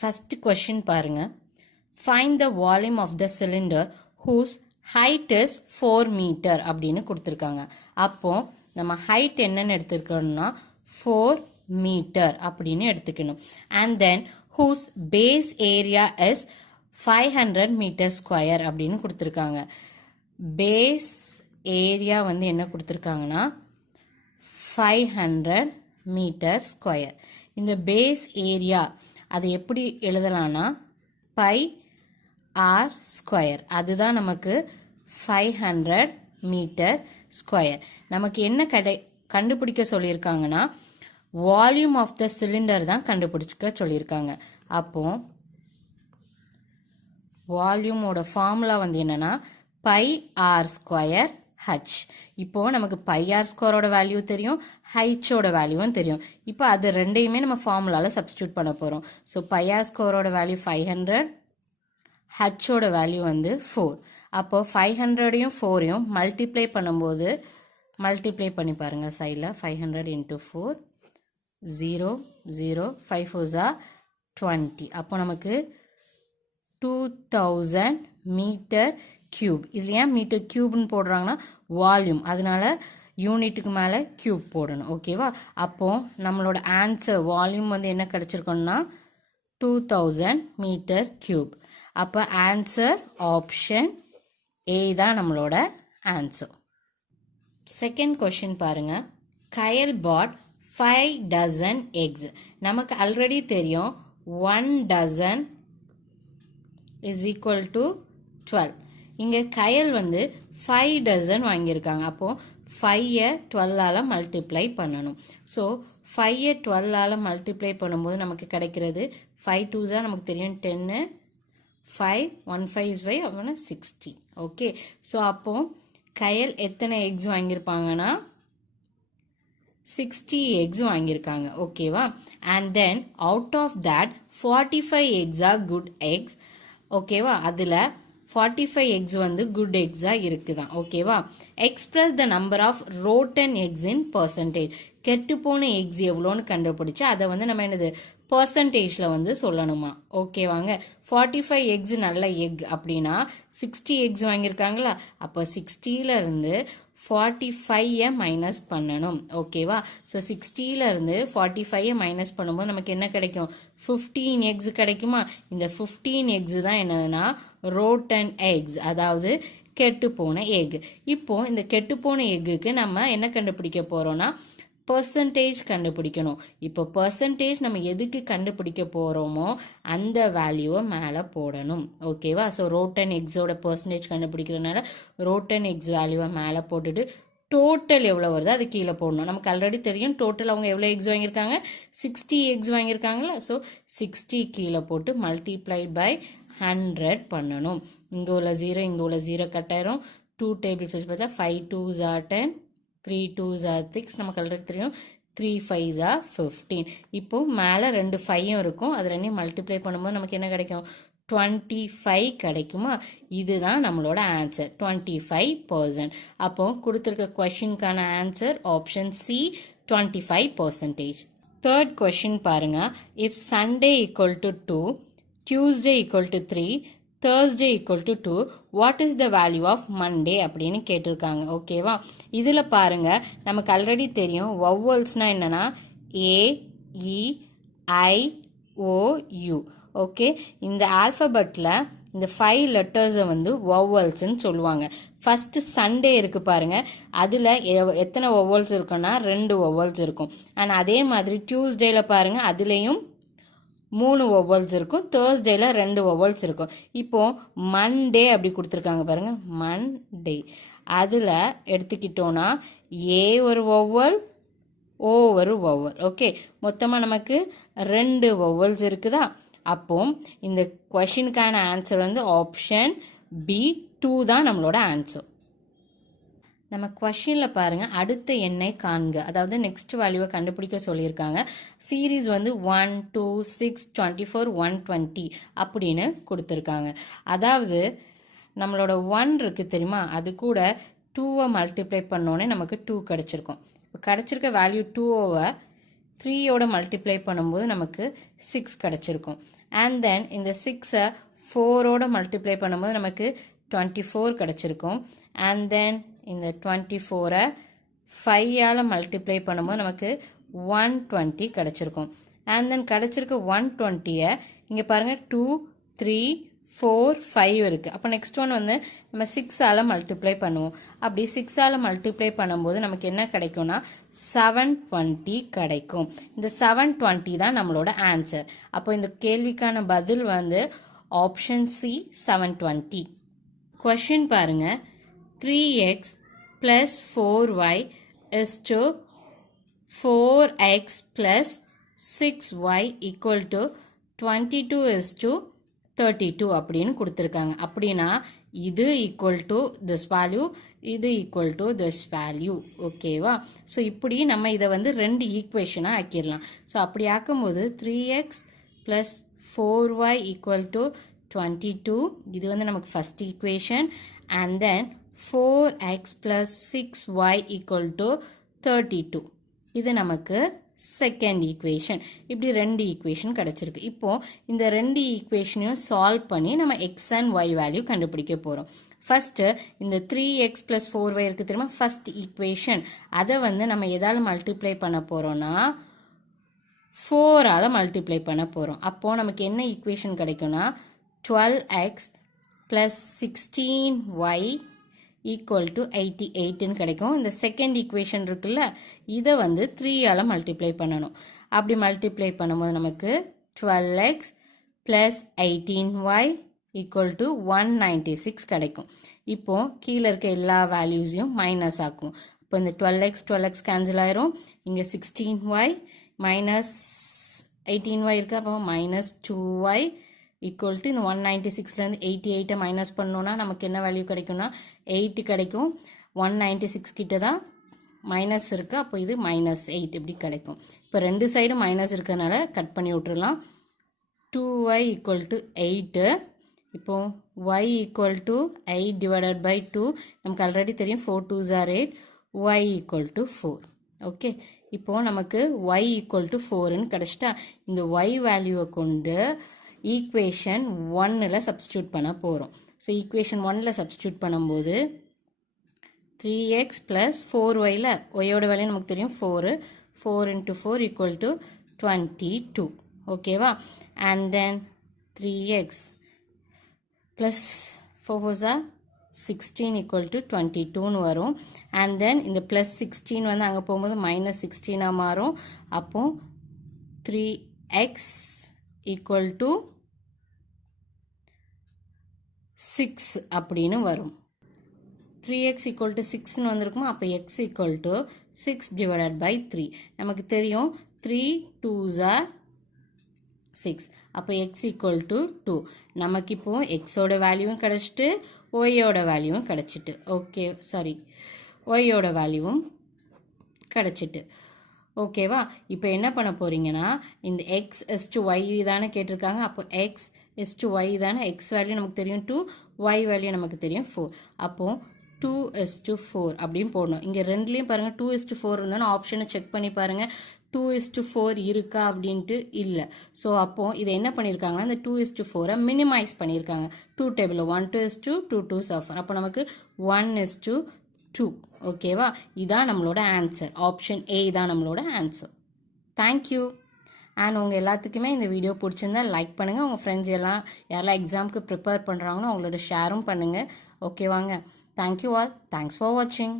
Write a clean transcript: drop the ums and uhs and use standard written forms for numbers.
First question பாருங்க. Find the volume of the cylinder whose height is 4 meter அப்படின்னு கொடுத்துருக்காங்க. அப்போ நம்ம height என்னன்னு எடுத்துக்கணும்னா 4 meter அப்படின்னு எடுத்துக்கணும். And then whose base area is 500 meter square அப்படின்னு கொடுத்துருக்காங்க. Base area வந்து என்ன கொடுத்துருக்காங்கன்னா 500 meter square. இந்த base area அது எப்படி எழுதலாம்னா பை ஆர் ஸ்கொயர். அதுதான் நமக்கு 500 மீட்டர் ஸ்கொயர். நமக்கு என்ன கண்டுபிடிக்க சொல்லியிருக்காங்கன்னா வால்யூம் ஆஃப் த சிலிண்டர் தான் கண்டுபிடிக்க சொல்லியிருக்காங்க. அப்போ வால்யூமோட ஃபார்முலா வந்து என்னன்னா பை ஆர் ஸ்கொயர் ஹச். இப்போது நமக்கு பை ஆர் ஸ்கொயரோட வேல்யூ தெரியும், ஹைச்சோட வேல்யூவும் தெரியும். இப்போ அது ரெண்டையுமே நம்ம ஃபார்முலாவில் சப்ஸ்டியூட் பண்ண போகிறோம். ஸோ பை ஆர் ஸ்கொயரோட வேல்யூ 500, ஹச்சோட வேல்யூ வந்து 4. அப்போ 500யும் 4யும் மல்டிப்ளை பண்ணும்போது மல்டிப்ளை பண்ணி பாருங்கள் சைடில் 500 × 4 0 0 5 4 20. அப்போ நமக்கு 2000 மீட்டர் கியூப். இது ஏன் மீட்டர் கியூப்னு போடுறாங்கன்னா வால்யூம், அதனால யூனிட்டுக்கு மேலே கியூப் போடணும். ஓகேவா? அப்போது நம்மளோட ஆன்சர் வால்யூம் வந்து என்ன கிடச்சிருக்கோம்னா 2000 மீட்டர் கியூப். அப்போ ஆன்சர் ஆப்ஷன் ஏ தான் நம்மளோட ஆன்சர். செகண்ட் கொஷின் பாருங்கள். கயல் பாட் 5 dozen எக்ஸ். நமக்கு ஆல்ரெடி தெரியும் 1 dozen is equal to 12. இங்கே கயல் வந்து 5 dozen வாங்கியிருக்காங்க. அப்போது 5ஐ 12ஆல் மல்டிப்ளை பண்ணணும். ஸோ 5ஐ 12ஆல் மல்டிப்ளை பண்ணும்போது நமக்கு கிடைக்கிறது 5 2s நமக்கு தெரியும் 10, 5 1 5 is 5 அப்படின்னா 60. ஓகே, ஸோ அப்போது கயல் எத்தனை எக்ஸ் வாங்கியிருப்பாங்கன்னா 60 eggs வாங்கியிருக்காங்க. ஓகேவா? And then out of that 45 eggs are good eggs. ஓகேவா? அதில் 45 eggs வந்து குட் எக்ஸாக இருக்குதான். ஓகேவா? Express the number of rotten eggs in percentage. கெட்டுப்போன எக்ஸ் எவ்வளோன்னு கண்டுபிடிச்சு அதை வந்து நம்ம என்னது பர்சன்டேஜில் வந்து சொல்லணுமா. ஓகேவாங்க? 45 eggs நல்ல எக் அப்படின்னா 60 eggs வாங்கியிருக்காங்களா, அப்போ 60லேருந்து 45ஐ மைனஸ் பண்ணணும். ஓகேவா? ஸோ 60லேருந்து 45ஐ மைனஸ் பண்ணும்போது நமக்கு என்ன கிடைக்கும்? 15 eggs கிடைக்குமா? இந்த 15 eggs தான் என்னதுன்னா ரோட்டன் எக்ஸ், அதாவது கெட்டுப்போன எக். இப்போது இந்த கெட்டுப்போன எக்குக்கு நம்ம என்ன கண்டுபிடிக்க போகிறோன்னா பர்சன்டேஜ் கண்டுபிடிக்கணும். இப்போ பர்சன்டேஜ் நம்ம எதுக்கு கண்டுபிடிக்க போகிறோமோ அந்த வேல்யூவை மேலே போடணும். ஓகேவா? ஸோ ரோட்டன் எக்ஸோட பர்சன்டேஜ் கண்டுபிடிக்கிறதுனால ரோட்டன் எக்ஸ் வேல்யூவை மேலே போட்டுட்டு டோட்டல் எவ்வளோ வருதோ அது கீழே போடணும். நமக்கு ஆல்ரெடி தெரியும் டோட்டல் அவங்க எவ்வளோ எக்ஸ் வாங்கியிருக்காங்க, 60 eggs வாங்கியிருக்காங்களா. ஸோ 60 கீழே போட்டு மல்டிப்ளைட் பை 100 பண்ணணும். இங்கே உள்ள 0 இங்கே உள்ள 0 கட்டாயிரும். 2 டேபிள்ஸ் வச்சு பார்த்தா 5 2s are 10, 3 2s are 6. நமக்கு ஆல்ரெடி தெரியும் 3 5s are 15. இப்போது மேலே 2 5யும் இருக்கும், அது ரெண்டையும் மல்டிப்ளை பண்ணும்போது நமக்கு என்ன கிடைக்கும்? 25 கிடைக்குமா? இதுதான் நம்மளோட ஆன்சர் 25%. அப்போ கொடுத்துருக்க கொஷினுக்கான answer option C 25%. Third question பாருங்கள். If Sunday equal to 2, Tuesday equal to 3, Thursday equal to 2, what is the value of Monday அப்படின்னு கேட்டிருக்காங்க. ஓகேவா? இதில் பாருங்கள் நமக்கு ஆல்ரெடி தெரியும் வவ்வல்ஸ்னால் என்னென்னா A, E, I, O, U. Okay, இந்த ஆல்ஃபபெட்டில் இந்த 5 லெட்டர்ஸை வந்து வவ்வல்ஸ்ன்னு சொல்லுவாங்க. ஃபஸ்ட்டு சண்டே இருக்குது பாருங்கள், அதில் எத்தனை வவ்வல்ஸ் இருக்குன்னா 2 வவ்வல்ஸ் இருக்கும். அண்ட் அதே மாதிரி டியூஸ்டேயில் பாருங்கள் அதுலேயும் 3 வவ்வல்ஸ் இருக்கும், தேர்ஸ்டேயில் 2 வவ்வல்ஸ் இருக்கும். இப்போது மண்டே அப்படி கொடுத்துருக்காங்க பாருங்கள், மண்டே அதில் எடுத்துக்கிட்டோன்னா ஏ ஒரு வவ்வல், ஓ ஒரு வவ்வல். ஓகே, மொத்தமாக நமக்கு 2 வவ்வல்ஸ் இருக்குதா. அப்போ இந்த கொஷினுக்கான ஆன்சர் வந்து ஆப்ஷன் பி 2 தான் நம்மளோட ஆன்சர். நம்ம கொஷினில் பாருங்கள் அடுத்த எண்ணை காண்க, அதாவது நெக்ஸ்ட் வேல்யூவை கண்டுபிடிக்க சொல்லியிருக்காங்க. சீரீஸ் வந்து 1 2 6 24 120 அப்படின்னு கொடுத்துருக்காங்க. அதாவது நம்மளோட 1 இருக்குது தெரியுமா, அது கூட 2வை மல்டிப்ளை பண்ணோன்னே நமக்கு 2 கிடச்சிருக்கும். இப்போ கிடச்சிருக்க வேல்யூ 2வை 3யோட மல்டிப்ளை பண்ணும்போது நமக்கு 6 கிடச்சிருக்கும். அண்ட் தென் இந்த 6ஐ 4ஓட மல்டிப்ளை பண்ணும்போது நமக்கு 24 கிடச்சிருக்கும். அண்ட் தென் இந்த 24ஐ 5ஆல் மல்டிப்ளை பண்ணும்போது நமக்கு 120 கிடச்சிருக்கும். அண்ட் தென் கிடச்சிருக்க 120ஐ இங்கே பாருங்கள் 2, 3, 4, 5 இருக்குது. அப்போ நெக்ஸ்ட் ஒன் வந்து நம்ம 6ஆல் மல்டிப்ளை பண்ணுவோம். அப்படி 6ஆல் மல்டிப்ளை பண்ணும்போது நமக்கு என்ன கிடைக்கும்னா 720 கிடைக்கும். இந்த 720 தான் நம்மளோட ஆன்சர். அப்போ இந்த கேள்விக்கான பதில் வந்து ஆப்ஷன் சி 720. கொஷின் பாருங்க, 3x plus 4y is to 4x plus 6y equal to 22 is to 32 அப்படின்னு கொடுத்துருக்காங்க. அப்படின்னா இது ஈக்குவல் டு திஸ் வேல்யூ, இது ஈக்குவல் டு திஸ் வேல்யூ. ஓகேவா? ஸோ இப்படி நம்ம இதை வந்து 2 ஈக்குவேஷனாக ஆக்கிடலாம். ஸோ அப்படி ஆக்கும்போது 3x plus 4y equal to 22, இது வந்து நமக்கு first equation. And then 4x plus 6y equal to 32, இது நமக்கு செகண்ட் ஈக்குவேஷன். இப்படி 2 ஈக்குவேஷன் கிடச்சிருக்கு. இப்போது இந்த 2 ஈக்குவேஷனையும் சால்வ் பண்ணி நம்ம எக்ஸ் அண்ட் ஒய் வேல்யூ கண்டுபிடிக்க போகிறோம். ஃபஸ்ட்டு இந்த 3x ப்ளஸ் 4y இருக்குது தெரியுமா, ஃபஸ்ட் ஈக்குவேஷன். அதை வந்து நம்ம எதால் மல்டிப்ளை பண்ண போகிறோன்னா 4ஆல் மல்டிப்ளை பண்ண போகிறோம். அப்போது நமக்கு என்ன ஈக்குவேஷன் கிடைக்கும்னா 12x plus 16y equal to 88ன்னு கிடைக்கும். இந்த செகண்ட் ஈக்குவேஷன் இருக்குல்ல, இதை வந்து 3ஆல் மல்டிப்ளை பண்ணணும். அப்படி மல்டிப்ளை பண்ணும்போது நமக்கு 12x plus 18y equal to 196 கிடைக்கும். இப்போது கீழே இருக்க எல்லா வேல்யூஸையும் மைனஸ் ஆக்கும். இப்போ இந்த 12x கேன்சல் ஆயிரும். இங்கே 16y மைனஸ் 18y இருக்குது. அப்போ மைனஸ் 2y ஈக்குவல் டு இந்த 196லேருந்து 88ஐ மைனஸ் பண்ணோன்னா நமக்கு என்ன வேல்யூ கிடைக்கும்னா 8 கிடைக்கும். 196 கிட்ட தான் மைனஸ் இருக்குது. அப்போ இது -8 இப்படி கிடைக்கும். இப்போ 2 சைடும் மைனஸ் இருக்கிறதுனால கட் பண்ணி விட்டுறலாம். 2y equal to 8. இப்போது y equal to 8 divided by 2, நமக்கு ஆல்ரெடி தெரியும் 4 2s are 8, y equal to 4. Okay, இப்போது நமக்கு y ஈக்குவல் டு 4ன்னு கிடச்சிட்டா இந்த y வேல்யூவை கொண்டு ஈக்குவேஷன் 1ல் சப்ஸ்டியூட் பண்ண போகிறோம். ஸோ ஈக்குவேஷன் 1ல் சப்ஸ்டியூட் பண்ணும்போது 3x ப்ளஸ் 4yல ஒய்யோட வேல்யூ நமக்கு தெரியும் 4, 4 into 4 ஈக்குவல் டு 22. ஓகேவா? And then 3x plus 4 4s are 16 equal to 22ன்னு வரும். அண்ட் தென் இந்த ப்ளஸ் 16 வந்து அங்கே போகும்போது -16ஆக மாறும். அப்போது 3x ஈக்குவல் டு 6 அப்படின்னு வரும். 3x ஈக்குவல் டு 6ன்னு வந்திருக்குமா, அப்போ x equal to 6 divided by 3. நமக்கு தெரியும் 3 2s are 6. அப்போ x ஈக்குவல் டு 2. நமக்கு இப்போது எக்ஸோட வேல்யூவும் கிடச்சிட்டு ஒய்யோட வேல்யூவும் கிடச்சிட்டு. ஓகே, சாரி, ஒய்யோட வேல்யூவும் கிடச்சிட்டு. ஓகேவா? இப்போ என்ன பண்ண போகிறீங்கன்னா இந்த x is to y தானே கேட்டிருக்காங்க. அப்போ x is to y தானே, x வேல்யூ நமக்கு தெரியும் 2, y வேல்யூ நமக்கு தெரியும் 4. அப்போது 2 is to 4 அப்படின்னு போடணும். இங்கே ரெண்டுலேயும் பாருங்கள் 2 is to 4 இருந்தாலும் ஆப்ஷனை செக் பண்ணி பாருங்கள் 2 is to 4 இருக்கா அப்படின்ட்டு இல்லை. ஸோ அப்போது இதை என்ன பண்ணியிருக்காங்கன்னா இந்த 2 is to 4ஐ மினிமைஸ் பண்ணியிருக்காங்க. 2 டேபிளில் 1 2 is to 2 2s are 4. அப்போ நமக்கு 1 is to 2. ஓகேவா? இதான் நம்மளோட ஆன்சர். ஆப்ஷன் ஏ தான் நம்மளோட ஆன்சர். தேங்க்யூ. அண்ட் உங்கள் எல்லாத்துக்குமே இந்த வீடியோ பிடிச்சிருந்தா லைக் பண்ணுங்கள். உங்கள் ஃப்ரெண்ட்ஸ் எல்லாம் யாரெல்லாம் எக்ஸாமுக்கு ப்ரிப்பேர் பண்ணுறாங்களோ அவங்களோட ஷேரும் பண்ணுங்கள். ஓகேவாங்க? Thank you all. தேங்க்ஸ் ஃபார் வாட்சிங்.